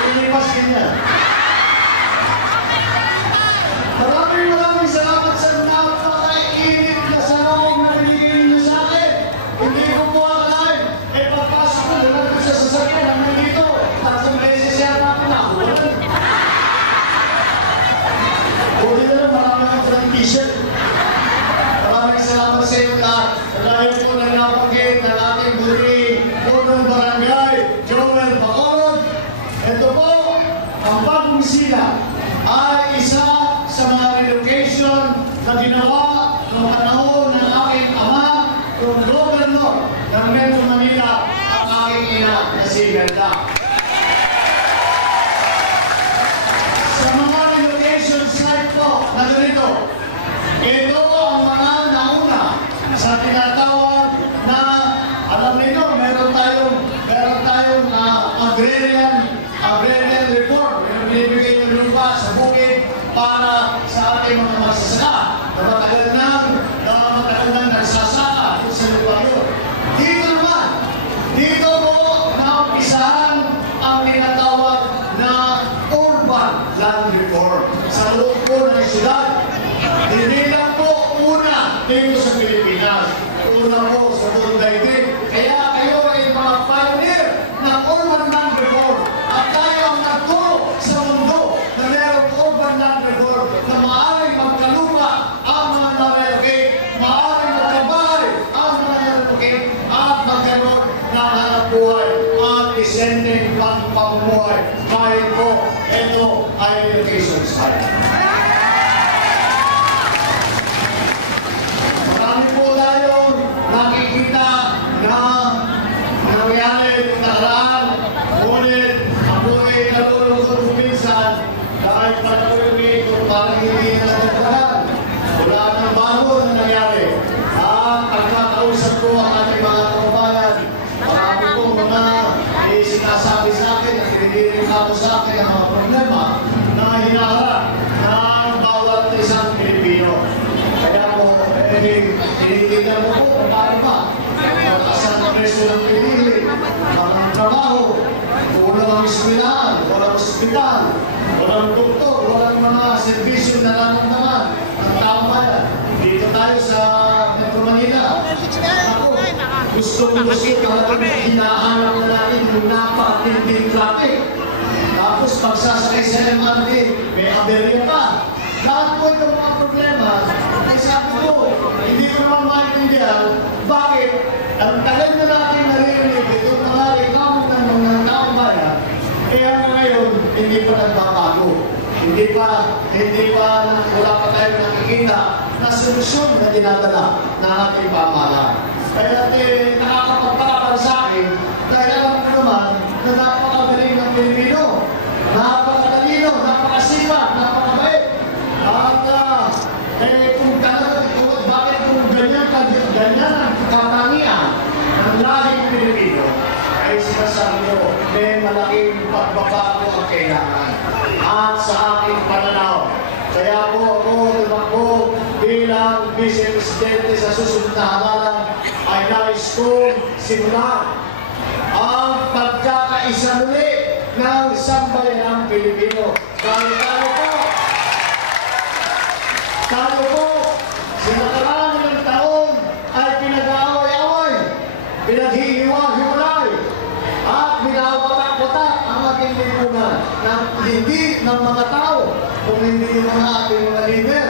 Ilipas ganyan. Maraming salamat sa napaka-init na salong na binigyan niyo sa akin. Hindi ko po akalain. Papasok ko lang sa sasakyan hanggang dito. 3 beses siya namin nakulan. Buti na lang marami ang front t-shirt. Maraming salamat sa iyo lahat. Dahil po na napanggit ng ating buri, punong barangay, Joel Bacolod. Ito po, ang pag-umisina ay isa sa mga relocation na ginawa noong panahon ng aking ama, yung governor ng Metro Manila, ang aking ina na si Berta. Sa mga relocation site po na ganito, ito ang mga nauna sa tinatawag na, alam niyo, meron tayong agrarian reform. Binibigay ng lupa sa bukid para sa ating mga magsasaka na matagal nang nagsasaka sa lupa yun. Dito naman, dito po naumpisahan ang tinatawag na urban land reform sa loob po ng siyudad. Hindi lang po una dito sa Pilipinas, una po sa buong daigdig. Kaya kayo ay mga pioneer ng urban land reform at tayo ang nagturo sa mundo na mayroong urban land reform na maaaring magkalupa ang mga na-relocate, maaaring magkabahay ang mga na-relocate at magkaroon ng hanap buhay at descending pamumuhay. Kahit po, ito ay relocation site. Marami po tayong nakikita na nangyari nakaraan. Ngunit ako ay nalulungkot minsan dahil patuloy kung parang hindi na nagkakaan. Wala nang bago na nangyari. At pagkakausap ko ang ating mga kababayan, marami pong mga sinasabi sa akin at hinihiling ako sa akin ang mga problema na hinaharap ng bawat isang Pilipino. Kaya po, tinitignan mo po kung paano ba matasan ang presyo ng pinili, mga trabaho, walang ang eskwelahan, walang ospital, walang doktor, walang mga servisyo na nararamdaman ng taong bayan. Dito tayo sa Metro Manila. Ako, gusto talagang hinahanap na natin yung napakatinding traffic. Tapos pagsasakay sa MRT, may aberya pa. Lahat po itong mga problema, ay sabi ko, hindi ko naman maintindihan bakit ang tagal na natin naririnig itong mga reklamo ng mga taong bayan, kaya ngayon hindi pa nagbabago. Hindi pa wala pa tayo nakikita na solusyon na dinadala ng ating pamahalaan. Kaya nakakapagpapal sa akin dahil alam ko naman na napakagaling ng Pilipino, napakatalino, napakasipag, napakabait. At bakit kung ganyan ang katangian ng lahing Pilipino, ay sinasabi ko, may malaking pagbabago ang kailangan. At sa aking pananaw, kaya po ako tumakbo bilang Vice Presidente sa susunod na halalan ay nais kong simulan ang pagkakaisa muli ng sambayanang Pilipino. Dahil tayo po, sa nakaraan ng taon ay pinag-aaway-away, pinaghihiwa-hiwalay, at binawatak-watak ang ating lipunan ng hindi ng mga tao, kung hindi yung mga ating mga leader.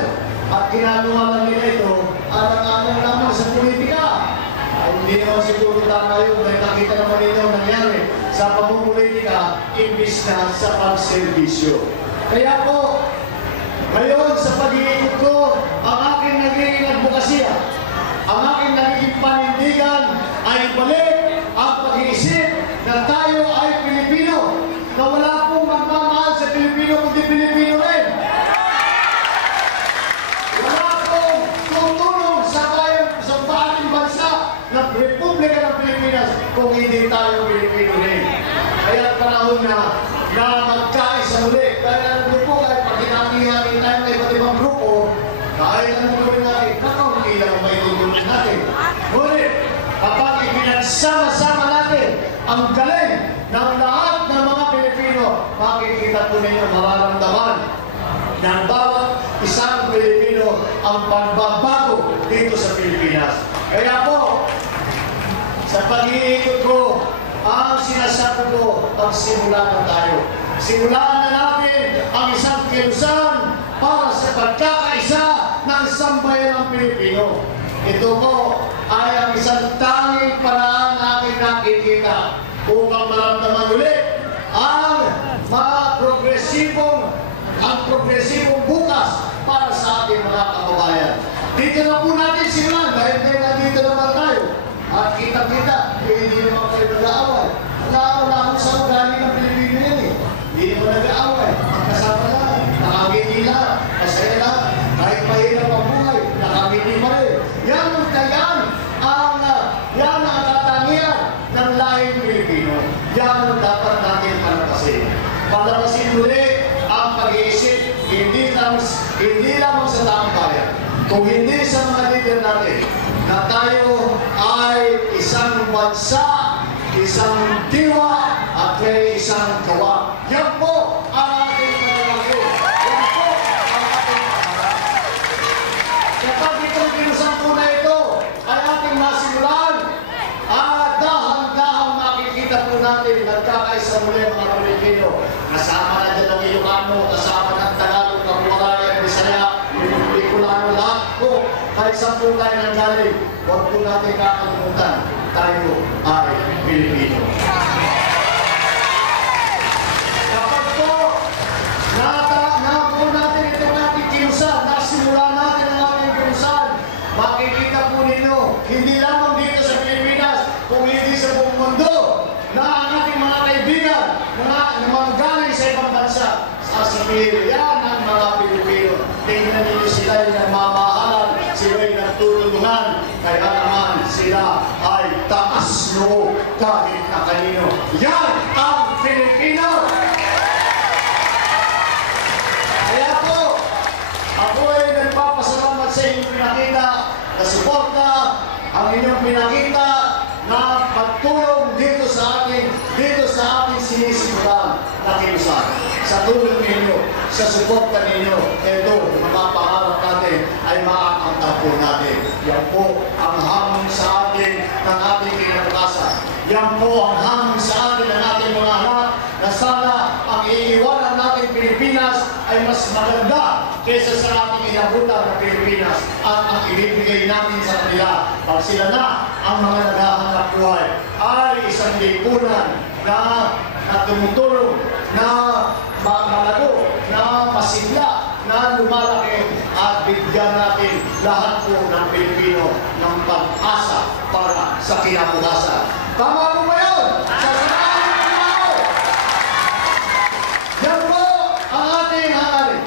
At ginagawa lang nila ito, alang-alang naman sa politika. Ay hindi naman siguro tama yun, dahil nakita naman nito nangyari sa pamumulitika, imbis na sa pagservisyo. Kaya po, ngayon sa pag-iikot ko, ang aking nagiging advokasya, ang aking nagiging panindigan ay balik ang pag-iisip na tayo ay Pilipino, na wala pong magmamahal sa Pilipino kundi Pilipino rin. Wala pong tutulong sa ating bansa na Republika ng Pilipinas kung hindi tayo Pilipino rin. Kaya panahon na magkaisa ulit. Kaya alam po, kahit pag hinati-hati tayo na iba't ibang grupo, kahit anong gawin natin, kakaunti lang ang maitutulong natin. Ngunit, kapag ipinagsama-sama natin ang galing ng lahat ng mga Pilipino Pilipino, makikita po ninyo mararamdaman ng bawat isang Pilipino ang pagbabago dito sa Pilipinas. Kaya po, sa pag-iikot ko, ang sinasabi ko, pagsimula na tayo. Simulaan na natin ang isang kilusan para sa pagkakaisa ng isang bayan ng Pilipino. Ito po ay ang isang tanging paraan na aking nakikita upang maramdaman ulit ang mga progresibong bukas para sa ating mga kababayan. Dito na po natin simulan dahil nandito naman tayo. At kita-kita, hindi naman kayo nag-aaway. Wala sa ugali ng Pilipino yan eh. Hindi naman nag-aaway. Magkasama lang, nakangiti lang, masaya lang. Kahit mahirap ang buhay, nakangiti pa rin. Yan ang katangian ng lahing Pilipino. Yan ang dapat natin palabasin. Palabasin muli ang pag-iisip, hindi lamang sa taong bayan. Kung hindi sa mga leader natin, na tayo ay isang bansa, isang diwa, at may isang gawa. Yan po ang ating panalangin. Yan po ang ating pangarap. Kapag itong kilusang po na ito ay ating masimulan, dahan-dahan makikita po natin nagkakaisa muli mga Pilipino. Kasama na dyan ang Ilocano, kasama ng Tagalog, Kabuaray, Bisaya, Bicolano, lahat po. Kahit saan po tayo nanggaling, huwag po natin kakalimutan, tayo ay Pilipino. Kapag po, po natin itong ating kilusan, nasimulan natin ang ating kilusan, makikita po ninyo, hindi lamang dito sa Pilipinas, kung hindi sa buong mundo, na ang ating mga kaibigan, mga galing sa ibang bansa, sa Sibir, yan ang mga Pilipino. Tingnan ninyo sila yung nagmamahalan, sila yung nagtutulungan, kaya naman sila ay taas loob kahit na kanino. Yan ang Pilipino! Kaya po, ako ay nagpapasalamat sa inyong pinakita na suporta, ang inyong pinakita na pagtulong dito sa ating sinisimulan na kilusan. Sa tulong ninyo, sa suporta ninyo, ito, mga pangarap natin ay maaangkat po natin. Yan po ang hamon sa atin ng ating kinabukasan. Yan po ang hamon sa atin ng ating mga anak na sana ang iiwanan natin Pilipinas ay mas maganda kaysa sa ating inabutan ng Pilipinas at ang ibibigay natin sa kanila. Pag sila na ang mga naghahanap buhay ay isang lipunan na tumutulong, na malago, na masigla, na lumalaki at bigyan natin lahat po ng Pilipino ng pag-asa para sa kinabukasan. Tama po ba yun? Sasanayin po ako! Yan po ang ating hangarin.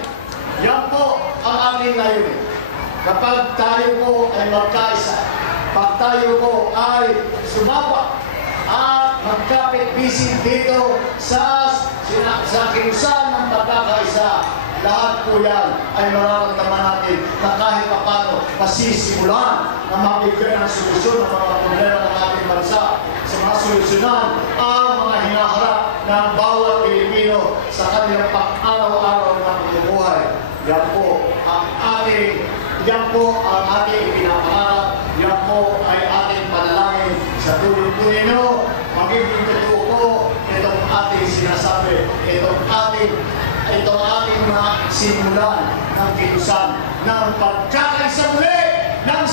Yan po ang ating layunin. Kapag tayo po ay magkaisa, pag tayo po ay sumapa at magkapit-bisig dito sa kilusan ng pagkakaisa, lahat po yan ay mararamdaman natin na kahit paano masisimulan na mabigyan ng solusyon ng mga problema ng ating bansa, sa mga solusyonan ang mga hinaharap ng bawat Pilipino sa kanilang pang-araw-araw na pamumuhay. Yan po ang ating pinapangarap, yan po ay ating panalangin sa tulong po ninyo. Magiging totoo po itong ating sinasabi, itong ating mga simulan ng kilusan ng pagkakaisa muli ng